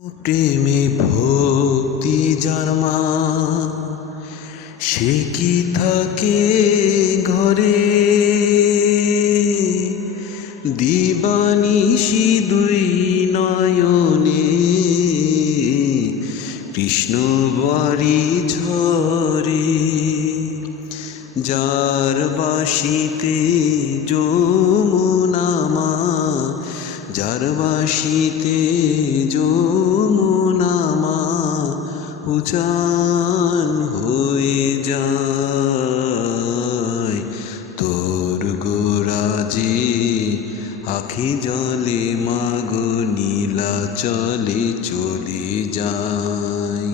প্রেমে ভক্তি যার মা, সে কি থাকে ঘরে, দিবানিশি দুই নয়নে কৃষ্ণ বাড়ি ঝরে। যার বাসিতে যমুনা মা, যার বাসিতে যমুনা মা উজান হয়ে যায়। তোর গোরাজে আখি জলে মাগো নীলা চলে চলে যায়।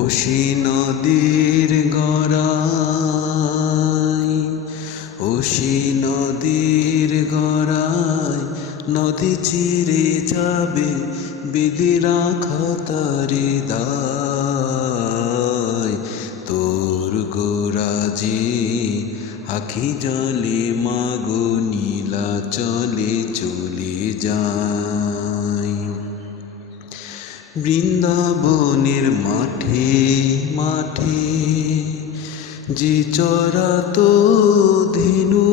ওসি নদীর গড়ায়, ওসি নদীর গড়ায় নদী চিরে যাবে, বেঁধে রাখা তারে দায়। তোর গোরাজে আখি জলে মাগো নীলা চলে চলে যায়। বৃন্দাবনের মাঠে মাঠে যে চরাতো ধেনু,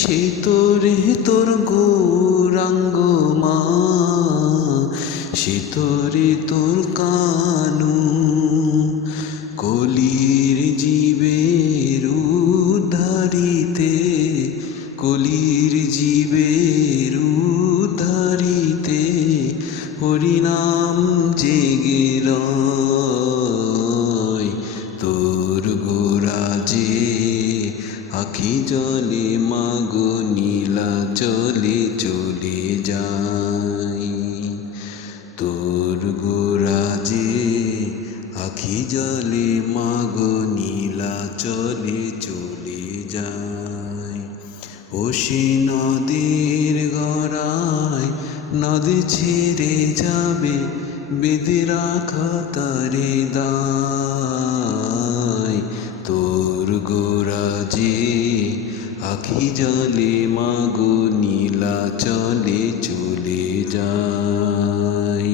সে তোরে তোর গৌরাঙ্গ মা, সে তোরে তোর কানু। কলির জীবের উদ্ধারিতে, কলির জীবের উদ্ধারিতে হরিনাম জেগে রয়। তোর গোরাজে আখি জলে মাগো নীলা চলে চলে যায়। তোর গোরাজে আখি জলে মাগো নীলা চলে চলে যায়। ওসি নদীর গড়ায় নদী ছেড়ে যাবে, বেঁধে রাখা তারে দায়। তোর গোরাজে আখি জলে মাগো নীলা চলে চলে যায়।